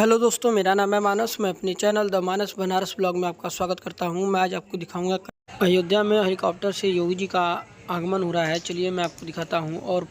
Hello दोस्तों, मेरा नाम है मानस। मैं अपने channel the Manas Banaras blog में आपका स्वागत करता हूं। मैं आज आपको दिखाऊंगा अयोध्या में हेलीकॉप्टर से योगी जी का आगमन हो रहा है। चलिए मैं आपको दिखाता हूं। और